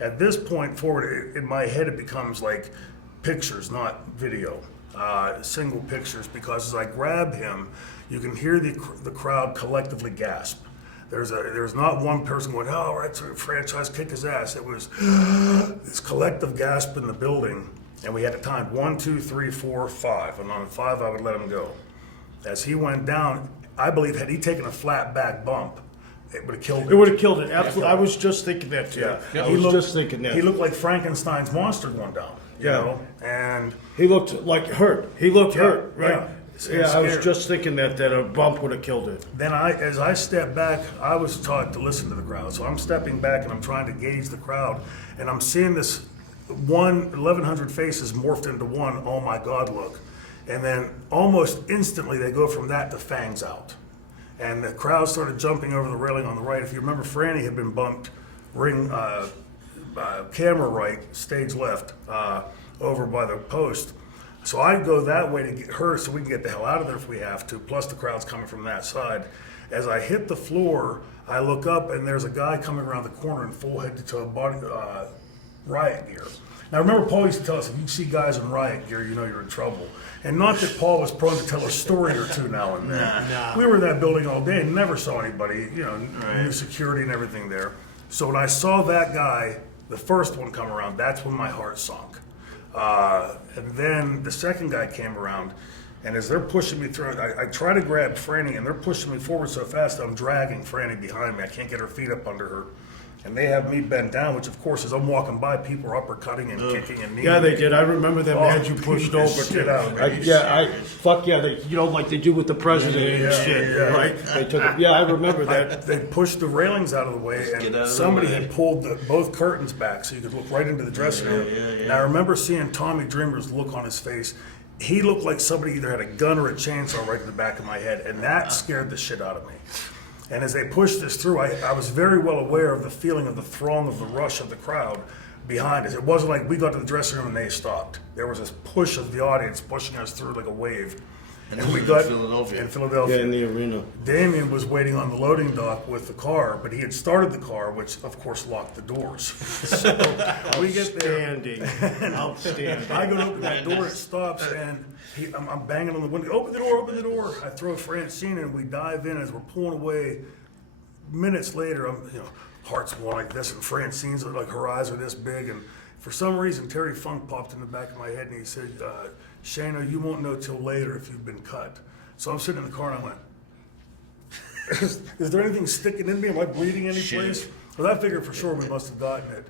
At this point forward, in my head, it becomes like pictures, not video, single pictures, because as I grab him, you can hear the crowd collectively gasp. There's not one person going, oh, right, so franchise kick his ass. It was this collective gasp in the building, and we had it timed 1, 2, 3, 4, 5, and on 5 I would let him go. As he went down, I believe had he taken a flat back bump, it would have killed him. It would have killed it. Absolutely. I was just thinking that too. Yeah. I was just thinking that. He looked like Frankenstein's monster going down. You know? And he looked like hurt. He looked hurt, right? Yeah. Yeah, I was just thinking that a bump would have killed it. Then as I step back, I was taught to listen to the crowd. So I'm stepping back and I'm trying to gauge the crowd, and I'm seeing this 1,100 faces morphed into one, oh my God, look. And then almost instantly they go from that to fangs out. And the crowd started jumping over the railing on the right. If you remember, Franny had been bumped camera right, stage left, over by the post. So I'd go that way to get her so we can get the hell out of there if we have to, plus the crowd's coming from that side. As I hit the floor, I look up and there's a guy coming around the corner in full head to toe body riot gear. Now remember, Paul used to tell us, if you see guys in riot gear, you know you're in trouble. And not that Paul was prone to tell a story or two now and then. Nah. We were in that building all day and never saw anybody, new security and everything there. So when I saw that guy, the first one come around, that's when my heart sunk. And then the second guy came around, and as they're pushing me through, I try to grab Franny, and they're pushing me forward so fast I'm dragging Franny behind me. I can't get her feet up under her. And they have me bent down, which of course, as I'm walking by, people are uppercutting and kicking and kneeing. Yeah, they did. I remember them Oh, had you pushed beat the over. shit out of me. They, like they do with the president and shit, right? They took it. Yeah, I remember that. They pushed the railings out of the way, Get out and of the somebody way. had pulled both curtains back so you could look right into the dressing room. And I remember seeing Tommy Dreamer's look on his face. He looked like somebody either had a gun or a chainsaw right in the back of my head, and that scared the shit out of me. And as they pushed this through, I was very well aware of the feeling of the throng of the rush of the crowd behind us. It wasn't like we got to the dressing room and they stopped. There was this push of the audience pushing us through like a wave. And we this got was in Philadelphia. in Philadelphia. Yeah, in the arena. Damien was waiting on the loading dock with the car, but he had started the car, which of course locked the doors. So we get there. Outstanding. I go to open that door, it stops, and I'm banging on the window. Open the door, open the door. I throw Francine and we dive in as we're pulling away. Minutes later, heart's going like this, and Francine's like her eyes are this big, and for some reason Terry Funk popped in the back of my head and he said, Shayna, you won't know till later if you've been cut. So I'm sitting in the car and I went, is there anything sticking in me? Am I bleeding any place? Well, I figured for sure we must have gotten it.